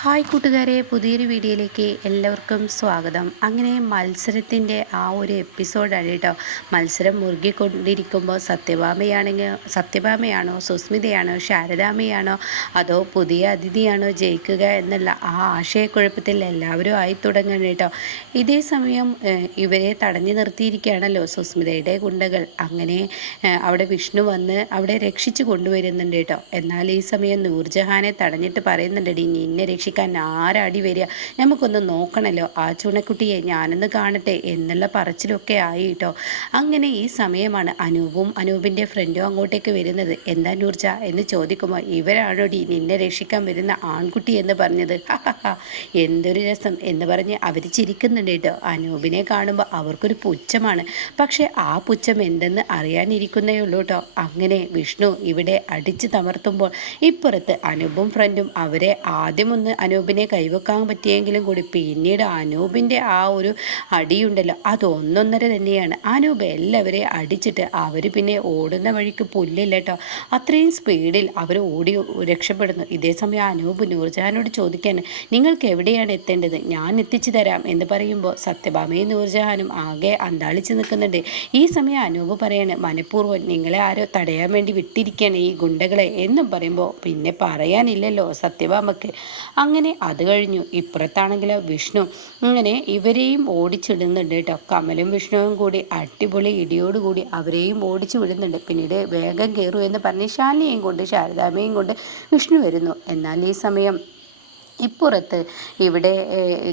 Hi കൂട്ടുകാരെ പുതിയൊരു വീഡിയോയിലേക്ക് എല്ലാവർക്കും സ്വാഗതം. അങ്ങനെ മത്സരത്തിന്റെ ആ ഒരു എപ്പിസോഡാണ് കേട്ടോ. മത്സരം മുറുകിക്കൊണ്ടിരിക്കുമ്പോൾ സത്യഭാമയാണെങ്കിൽ സത്യഭാമയാണോ സുസ്മിതയാണോ ശാരദാമയാണോ അതോ പുതിയ അതിഥിയാണോ ജയിക്കുക എന്നുള്ള ആ ആശയക്കുഴപ്പത്തിൽ എല്ലാവരും ആയി തുടങ്ങണം കേട്ടോ. ഇതേ സമയം ഇവരെ തടഞ്ഞു നിർത്തിയിരിക്കുകയാണല്ലോ സുസ്മിതയുടെ ഗുണ്ടകൾ. അങ്ങനെ അവിടെ വിഷ്ണു വന്ന് അവിടെ രക്ഷിച്ചു കൊണ്ടുവരുന്നുണ്ട് കേട്ടോ. എന്നാൽ ഈ സമയം നൂർജഹാനെ തടഞ്ഞിട്ട് പറയുന്നുണ്ട് നിന്നെ രക്ഷ രക്ഷിക്കാൻ ആരാടി വരിക? നമുക്കൊന്ന് നോക്കണല്ലോ. ആ ചുണക്കുട്ടിയെ ഞാനൊന്ന് കാണട്ടെ എന്നുള്ള പറച്ചിലൊക്കെ ആയി കേട്ടോ. അങ്ങനെ ഈ സമയമാണ് അനൂപും അനൂപിന്റെ ഫ്രണ്ടും അങ്ങോട്ടേക്ക് വരുന്നത്. എന്താ നൂർജ? എന്ന് ചോദിക്കുമ്പോൾ ഇവരാണോടി നിന്നെ രക്ഷിക്കാൻ വരുന്ന ആൺകുട്ടി എന്ന് പറഞ്ഞത്. എന്തൊരു രസം എന്ന് പറഞ്ഞ് അവർ ചിരിക്കുന്നുണ്ട് കേട്ടോ. അനൂപിനെ കാണുമ്പോൾ അവർക്കൊരു പുച്ഛമാണ്. പക്ഷേ ആ പുച്ഛം എന്തെന്ന് അറിയാനിരിക്കുന്നേ ഉള്ളൂ കേട്ടോ. അങ്ങനെ വിഷ്ണു ഇവിടെ അടിച്ചു തമർത്തുമ്പോൾ ഇപ്പുറത്ത് അനൂപും ഫ്രണ്ടും അവരെ ആദ്യമൊന്ന് അനൂപിനെ കൈവെക്കാൻ പറ്റിയെങ്കിലും കൂടി പിന്നീട് അനൂപിന്റെ ആ ഒരു അടിയുണ്ടല്ലോ അതൊന്നൊന്നര തന്നെയാണ്. അനൂപ് എല്ലാവരെയും അടിച്ചിട്ട് അവർ പിന്നെ ഓടുന്ന വഴിക്ക് പുല്ലില്ല കേട്ടോ. അത്രയും സ്പീഡിൽ അവർ ഓടി രക്ഷപ്പെടുന്നു. ഇതേ സമയം അനൂപ് നൂർജഹാനോട് ചോദിക്കാൻ നിങ്ങൾക്ക് എവിടെയാണ് എത്തേണ്ടത്? ഞാൻ എത്തിച്ചു തരാം എന്ന് പറയുമ്പോൾ സത്യഭാമയും നൂർജഹാനും ആകെ അന്താളിച്ച് നിൽക്കുന്നുണ്ട്. ഈ സമയം അനൂപ് പറയാണ് മനഃപൂർവം നിങ്ങളെ ആരോ തടയാൻ വേണ്ടി വിട്ടിരിക്കുകയാണ് ഈ ഗുണ്ടകളെ എന്നും പറയുമ്പോൾ പിന്നെ പറയാനില്ലല്ലോ സത്യഭാമക്ക്. അങ്ങനെ അത് കഴിഞ്ഞു. ഇപ്പുറത്താണെങ്കിലോ വിഷ്ണു. ഇങ്ങനെ ഇവരെയും ഓടിച്ചിടുന്നുണ്ട് കേട്ടോ. കമലും വിഷ്ണുവും കൂടി അടിപൊളി ഇടിയോടുകൂടി അവരെയും ഓടിച്ചു വിടുന്നുണ്ട് പിന്നീട് വേഗം കയറൂ എന്ന് പറഞ്ഞ് ശാലിനെയും കൊണ്ട് ശാരദാമയും കൊണ്ട് വിഷ്ണു വരുന്നു. എന്നാൽ ഈ സമയം ഇപ്പുറത്ത് ഇവിടെ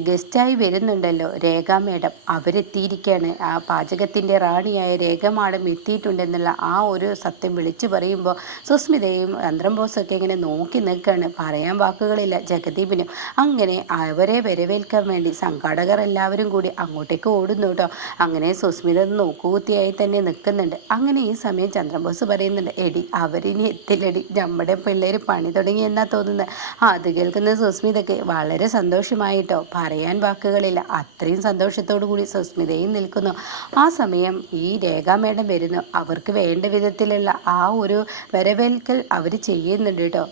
ഗസ്റ്റായി വരുന്നുണ്ടല്ലോ രേഖ മേഡം. അവരെത്തിയിരിക്കുകയാണ് ആ പാചകത്തിന്റെ റാണിയായ രേഖ മാഡം എത്തിയിട്ടുണ്ടെന്നുള്ള ആ ഒരു സത്യം വിളിച്ചു പറയുമ്പോൾ സുസ്മിതയും അന്തരം ബോസൊക്കെ ഇങ്ങനെ നോക്കി നിൽക്കുകയാണ് പറയാൻ വാക്കുകളില്ല ജഗദീപിനും. അങ്ങനെ അവരെ വരവേൽക്കാൻ വേണ്ടി സംഘാടകർ എല്ലാവരും കൂടി അങ്ങോട്ടേക്ക് ഓടുന്നു കേട്ടോ. അങ്ങനെ സുസ്മിത നോക്കുകുത്തിയായി തന്നെ നിൽക്കുന്നുണ്ട്. അങ്ങനെ ഈ സമയം ചന്ദ്രബോസ് പറയുന്നുണ്ട് എടി അവരിനി എത്തില്ലടി. നമ്മുടെ പിള്ളേർ പണി തുടങ്ങി എന്നാ തോന്നുന്നത് അത് കേൾക്കുന്ന സുസ്മിത ഇതൊക്കെ വളരെ സന്തോഷമായിട്ടോ. പറയാൻ വാക്കുകളില്ല. അത്രയും സന്തോഷത്തോടു കൂടി സുസ്മിതയും നിൽക്കുന്നു. ആ സമയം ഈ രേഖാ മേഡം വരുന്നു. അവർക്ക് വേണ്ട വിധത്തിലുള്ള ആ ഒരു വരവേൽക്കൽ അവർ ചെയ്യുന്നുണ്ട് കേട്ടോ.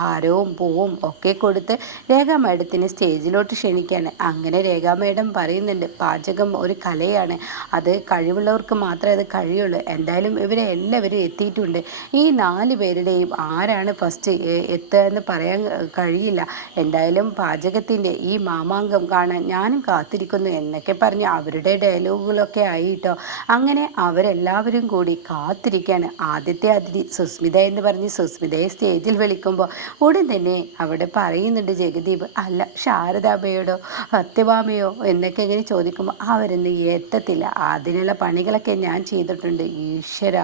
ഹാരവും പൂവും ഒക്കെ കൊടുത്ത് രേഖാ മേഡത്തിന് സ്റ്റേജിലോട്ട് ക്ഷണിക്കുകയാണ് അങ്ങനെ രേഖാ മേഡം പറയുന്നുണ്ട് പാചകം ഒരു കലയാണ്. അത് കഴിവുള്ളവർക്ക് മാത്രമേ അത് കഴിയുള്ളൂ. എന്തായാലും ഇവരെ എല്ലാവരും എത്തിയിട്ടുണ്ട്. ഈ നാല് പേരുടെയും ആരാണ് ഫസ്റ്റ് എത്തുക എന്ന് പറയാൻ കഴിയില്ല. എന്തായാലും എന്തായാലും പാചകത്തിന്റെ ഈ മാമാങ്കം കാണാൻ ഞാനും കാത്തിരിക്കുന്നു എന്നൊക്കെ പറഞ്ഞ് അവരുടെ ഡയലോഗുകളൊക്കെ ആയിട്ടോ അങ്ങനെ അവരെല്ലാവരും കൂടി കാത്തിരിക്കാണ്. ആദ്യത്തെ അതിഥി സുസ്മിത എന്ന് പറഞ്ഞ് സുസ്മിതയെ സ്റ്റേജിൽ വിളിക്കുമ്പോൾ ഉടൻ തന്നെ അവിടെ പറയുന്നുണ്ട് ജഗദീപ് അല്ല ശാരദാബയോടോ സത്യഭാമയോ എന്നൊക്കെ ഇങ്ങനെ ചോദിക്കുമ്പോൾ അവരൊന്നും എത്തത്തില്ല. അതിനുള്ള പണികളൊക്കെ ഞാൻ ചെയ്തിട്ടുണ്ട്. ഈശ്വര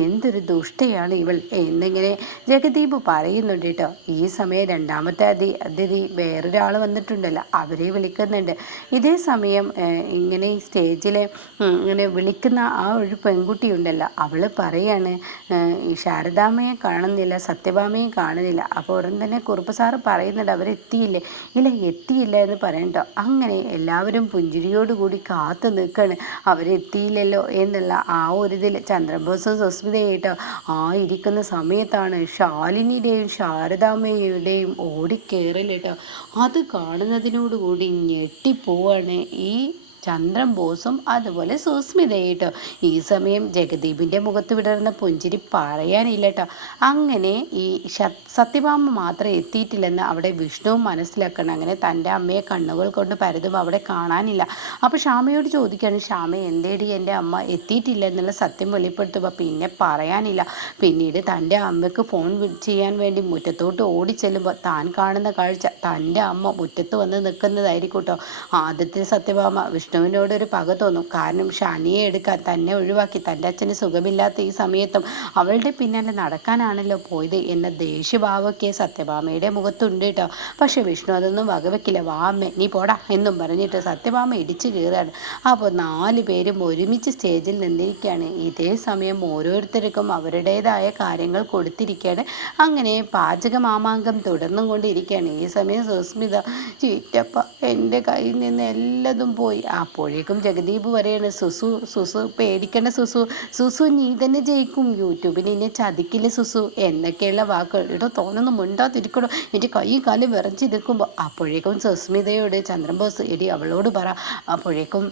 എന്തൊരു ദുഷ്ടയാണ് ഇവൾ എന്നിങ്ങനെ ജഗദീപ് പറയുന്നുണ്ട് കേട്ടോ. ഈ സമയം രണ്ടാമത്തെ അതി അതിഥി വേറൊരാൾ വന്നിട്ടുണ്ടല്ലോ അവരെ വിളിക്കുന്നുണ്ട്. ഇതേ സമയം ഇങ്ങനെ സ്റ്റേജിലെ ഇങ്ങനെ വിളിക്കുന്ന ആ ഒരു പെൺകുട്ടി ഉണ്ടല്ലോ അവൾ പറയാണ് ശാരദാമ്മയെ കാണുന്നില്ല സത്യഭാമയും കാണുന്നില്ല. അപ്പോൾ ഉടൻ തന്നെ കുറുപ്പ് സാറ് പറയുന്നുണ്ട് അവരെത്തിയില്ലേ ഇല്ല എത്തിയില്ല എന്ന് പറയണ്ടോ? അങ്ങനെ എല്ലാവരും പുഞ്ചിരിയോടുകൂടി കാത്തു നിൽക്കുകയാണ് അവരെത്തിയില്ലല്ലോ എന്നുള്ള ആ ഒരു ഇതിൽ ചന്ദ്രബോസും സുസ്മിതയായിട്ടോ ആ ഇരിക്കുന്ന സമയത്താണ് ശാലിനിയുടെയും ശാരദാമ്മയുടെയും ഓടിക്കേറലിട്ടോ അത് കാണുന്നതിനോടുകൂടി ഞെട്ടിപ്പോവാണ് ഈ ചന്ദ്രൻ ബോസും അതുപോലെ സുസ്മിതയായിട്ടോ. ഈ സമയം ജഗദീപിന്റെ മുഖത്ത് വിടർന്ന പുഞ്ചിരി പറയാനില്ല കേട്ടോ അങ്ങനെ ഈ സത്യഭാമ മാത്രം എത്തിയിട്ടില്ലെന്ന് അവിടെ വിഷ്ണുവും മനസ്സിലാക്കണം. അങ്ങനെ തന്റെ അമ്മയെ കണ്ണുകൾ കൊണ്ട് പരതും അവിടെ കാണാനില്ല. അപ്പോൾ ഷാമയോട് ചോദിക്കുകയാണ് ഷാമ എന്തേടി എന്റെ അമ്മ എത്തിയിട്ടില്ല എന്നുള്ള സത്യം വെളിപ്പെടുത്തുമ്പോൾ പിന്നെ പറയാനില്ല. പിന്നീട് തന്റെ അമ്മയ്ക്ക് ഫോൺ ചെയ്യാൻ വേണ്ടി മുറ്റത്തോട്ട് ഓടിച്ചെല്ലുമ്പോൾ താൻ കാണുന്ന കാഴ്ച തന്റെ അമ്മ മുറ്റത്ത് വന്ന് നിൽക്കുന്നതായിരിക്കും കേട്ടോ ആദ്യത്തെ സത്യഭാമ വിഷ്ണു വിഷ്ണുവിനോട് ഒരു പക തോന്നും. കാരണം ഷാനിയെ എടുക്കാൻ തന്നെ ഒഴിവാക്കി തന്റെ അച്ഛന് സുഖമില്ലാത്ത ഈ സമയത്തും അവളുടെ പിന്നാലെ നടക്കാനാണല്ലോ പോയത് എന്ന ദേഷ്യഭാവമൊക്കെ സത്യഭാമയുടെ മുഖത്തുണ്ട് കേട്ടോ. പക്ഷെ വിഷ്ണു അതൊന്നും വകവെക്കില്ല. വാ നീ പോടാ എന്നും പറഞ്ഞിട്ട് സത്യഭാമ ഇടിച്ചു കയറുകയാണ് അപ്പോൾ നാല് പേരും ഒരുമിച്ച് സ്റ്റേജിൽ നിന്നിരിക്കുകയാണ്. ഇതേ സമയം ഓരോരുത്തർക്കും അവരുടേതായ കാര്യങ്ങൾ കൊടുത്തിരിക്കുകയാണ്. അങ്ങനെ പാചക മാമാങ്കം തുടർന്നും കൊണ്ടിരിക്കുകയാണ്. ഈ സമയം സുസ്മിത ചീറ്റപ്പ എന്റെ കയ്യിൽ നിന്ന് എല്ലതും പോയി. അപ്പോഴേക്കും ജഗദീപ് പറയാണ് സുസു സുസു പേടിക്കണ്ട സുസു. സുസു നീ തന്നെ ജയിക്കും. യൂട്യൂബിന് ഇനി ചതിക്കില്ല സുസു? എന്നൊക്കെയുള്ള വാക്കുകൾ. ഇടോ തോന്നുന്നു മുണ്ടാതിരിക്കണോ എന്റെ കൈ കാൽ വിറച്ചിരിക്കുമ്പോൾ അപ്പോഴേക്കും സുസ്മിതയോട് ചന്ദ്രബോസ് എടി അവളോട് പറ. അപ്പോഴേക്കും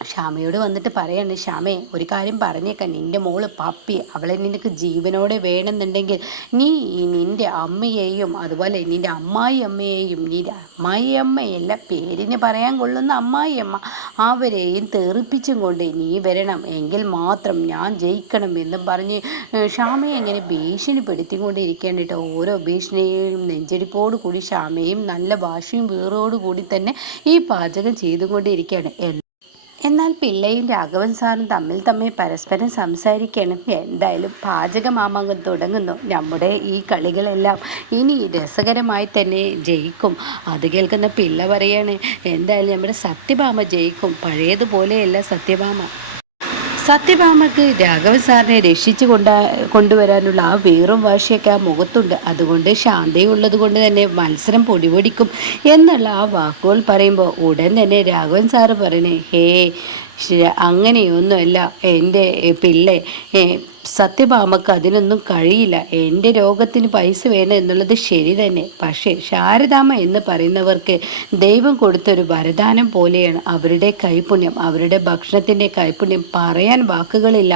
ഷ്യാമയോട് വന്നിട്ട് പറയാണ് ഷാമേ ഒരു കാര്യം പറഞ്ഞേക്കാം. നിന്റെ മോൾ പപ്പി അവളെ നിനക്ക് ജീവനോടെ വേണമെന്നുണ്ടെങ്കിൽ നീ നിന്റെ അമ്മയെയും അതുപോലെ നിന്റെ അമ്മായി അമ്മയെയും നിന്റെ അമ്മായി അമ്മയല്ല പേരിന് പറയാൻ കൊള്ളുന്ന അമ്മായി അമ്മ അവരെയും തെറിപ്പിച്ചും കൊണ്ട് നീ വരണം. എങ്കിൽ മാത്രം ഞാൻ ജയിക്കണം എന്നും പറഞ്ഞ് ഷ്യാമയെ എങ്ങനെ ഭീഷണിപ്പെടുത്തിക്കൊണ്ടിരിക്കുകയാണ് കേട്ടോ. ഓരോ ഭീഷണിയും നെഞ്ചടിപ്പോട് കൂടി ഷാമയും നല്ല ഭാഷയും കൂടി തന്നെ ഈ പാചകം ചെയ്തുകൊണ്ടിരിക്കുകയാണ് എന്നാൽ പിള്ളയും രാഘവൻ സാറും തമ്മിൽ തമ്മിൽ പരസ്പരം സംസാരിക്കണം. എന്തായാലും പാചകമാമങ്ങം തുടങ്ങുന്നു. നമ്മുടെ ഈ കളികളെല്ലാം ഇനി രസകരമായി തന്നെ ജയിക്കും. അത് കേൾക്കുന്ന പിള്ള പറയാണ് എന്തായാലും നമ്മുടെ സത്യഭാമ ജയിക്കും. പഴയതുപോലെയല്ല സത്യഭാമ. സത്യഭാമക്ക് രാഘവൻ സാറിനെ രക്ഷിച്ചു കൊണ്ട കൊണ്ടുവരാനുള്ള ആ വേറും വാശിയൊക്കെ ആ മുഖത്തുണ്ട്. അതുകൊണ്ട് ശാന്തയുള്ളത് കൊണ്ട് തന്നെ മത്സരം പൊടിപൊടിക്കും എന്നുള്ള ആ വാക്കുകൾ പറയുമ്പോൾ ഉടൻ തന്നെ രാഘവൻ സാറ് പറയണേ ഹേ അങ്ങനെയൊന്നുമല്ല. എന്റെ പിള്ളെ സത്യഭാമക്ക് അതിനൊന്നും കഴിയില്ല. എന്റെ രോഗത്തിന് പൈസ വേണം എന്നുള്ളത് ശരി തന്നെ. പക്ഷേ ശാരദാമ്മ എന്ന് പറയുന്നവർക്ക് ദൈവം കൊടുത്തൊരു വരദാനം പോലെയാണ് അവരുടെ കൈപുണ്യം. അവരുടെ ഭക്ഷണത്തിന്റെ കൈപുണ്യം. പറയാൻ വാക്കുകളില്ല.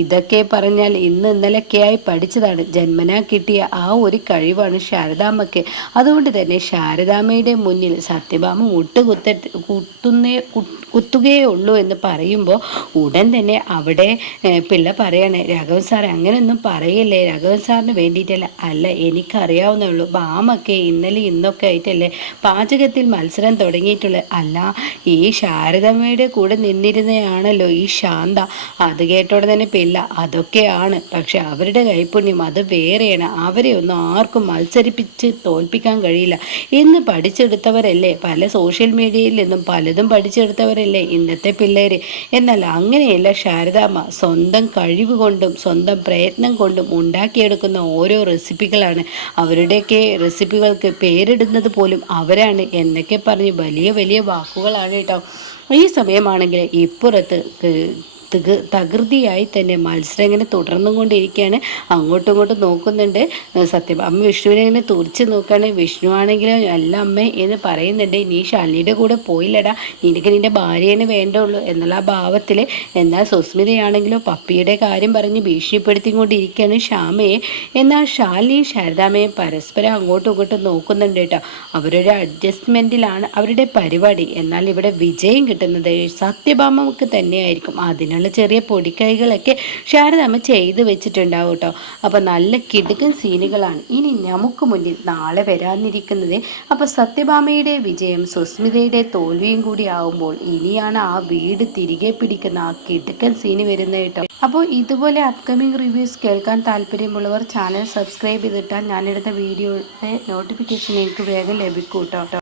ഇതൊക്കെ പറഞ്ഞാൽ ഇന്ന് ഇന്നലെയൊക്കെയായി പഠിച്ചതാണ്. ജന്മനാ കിട്ടിയ ആ ഒരു കഴിവാണ് ശാരദാമ്മയ്ക്ക് അതുകൊണ്ട് തന്നെ ശാരദാമ്മയുടെ മുന്നിൽ സത്യഭാമ മുട്ടുകുത്ത കുത്തുന്നേ കുത്തുകയേ ഉള്ളൂ എന്ന് പറയുമ്പോൾ ഉടൻ തന്നെ അവിടെ പിള്ള പറയണേ രാഘവൻ സാർ അങ്ങനെയൊന്നും പറയല്ലേ? രാഘവൻ സാറിന് വേണ്ടിയിട്ടല്ല? അല്ല എനിക്കറിയാവുന്നേ ഉള്ളൂ ബാമൊക്കെ ഇന്നലെ ഇന്നൊക്കെ ആയിട്ടല്ലേ പാചകത്തിൽ മത്സരം തുടങ്ങിയിട്ടുള്ളത് അല്ല ഈ ശാരദമ്മയുടെ കൂടെ നിന്നിരുന്നയാണല്ലോ ഈ ശാന്ത. അത് കേട്ടോടെ തന്നെ പിള്ള അതൊക്കെയാണ്. പക്ഷെ അവരുടെ കൈപ്പുണ്യം അത് വേറെയാണ്. അവരെ ഒന്നും ആർക്കും മത്സരിപ്പിച്ച് തോൽപ്പിക്കാൻ കഴിയില്ല. ഇന്ന് പഠിച്ചെടുത്തവരല്ലേ? പല സോഷ്യൽ മീഡിയയിൽ നിന്നും പലതും പഠിച്ചെടുത്തവരല്ലേ? ഇന്നത്തെ പിള്ളേർ എന്നാൽ അങ്ങനെയല്ല ശാരദാമ്മ സ്വന്തം കഴിവ് കൊണ്ടും സ്വന്തം പ്രയത്നം കൊണ്ടും ഉണ്ടാക്കിയെടുക്കുന്ന ഓരോ റെസിപ്പികളാണ്. അവരുടെയൊക്കെ റെസിപ്പികൾക്ക് പേരിടുന്നത് പോലും അവരാണ് എന്നൊക്കെ പറഞ്ഞ് വലിയ വലിയ വാക്കുകളാണ് കേട്ടോ. ഈ സമയമാണെങ്കിൽ ഇപ്പുറത്ത് തകൃതിയായി തന്നെ മത്സരം ഇങ്ങനെ തുടർന്നുകൊണ്ടിരിക്കുകയാണ് അങ്ങോട്ടും ഇങ്ങോട്ടും നോക്കുന്നുണ്ട്. സത്യം അമ്മ വിഷ്ണുവിനെ ഇങ്ങനെ തുറച്ച് നോക്കുകയാണ്. വിഷ്ണു ആണെങ്കിലും അല്ല അമ്മ എന്ന് പറയുന്നുണ്ട്. നീ ഷാലിയുടെ കൂടെ പോയില്ലടാ. നിനക്ക് നിന്റെ ഭാര്യേനെ വേണ്ടുള്ളൂ എന്നുള്ള ഭാവത്തിൽ എന്നാൽ സുസ്മിതയാണെങ്കിലും പപ്പിയുടെ കാര്യം പറഞ്ഞ് ഭീഷണിപ്പെടുത്തിക്കൊണ്ടിരിക്കുകയാണ് ഷാമയെ എന്നാൽ ഷാലിയും ശാരദാമയും പരസ്പരം അങ്ങോട്ടും ഇങ്ങോട്ടും നോക്കുന്നുണ്ട് കേട്ടോ. അവരുടെ അഡ്ജസ്റ്റ്മെന്റിലാണ് അവരുടെ പരിപാടി. എന്നാൽ ഇവിടെ വിജയം കിട്ടുന്നത് സത്യഭാമക്ക് തന്നെയായിരിക്കും. അതിനുള്ള അങ്ങനെയുള്ള ചെറിയ പൊടിക്കൈകളൊക്കെ ശാരദാമ്മ ചെയ്ത് വെച്ചിട്ടുണ്ടാവും കേട്ടോ. അപ്പോൾ നല്ല കിടുക്കൻ സീനുകളാണ്. ഇനി നമുക്ക് മുന്നിൽ നാളെ വരാനിരിക്കുന്നത് അപ്പോൾ സത്യഭാമയുടെ വിജയം സുസ്മിതയുടെ തോൽവിയും കൂടി ആവുമ്പോൾ ഇനിയാണ് ആ വീട് തിരികെ പിടിക്കുന്ന ആ കിടുക്കൻ സീന് വരുന്നത് കേട്ടോ. അപ്പോൾ ഇതുപോലെ അപ്കമിങ് റിവ്യൂസ് കേൾക്കാൻ താല്പര്യമുള്ളവർ ചാനൽ സബ്സ്ക്രൈബ് ചെയ്തിട്ടാൽ ഞാനിടുന്ന വീഡിയോയുടെ നോട്ടിഫിക്കേഷൻ എനിക്ക് വേഗം ലഭിക്കും കേട്ടോ.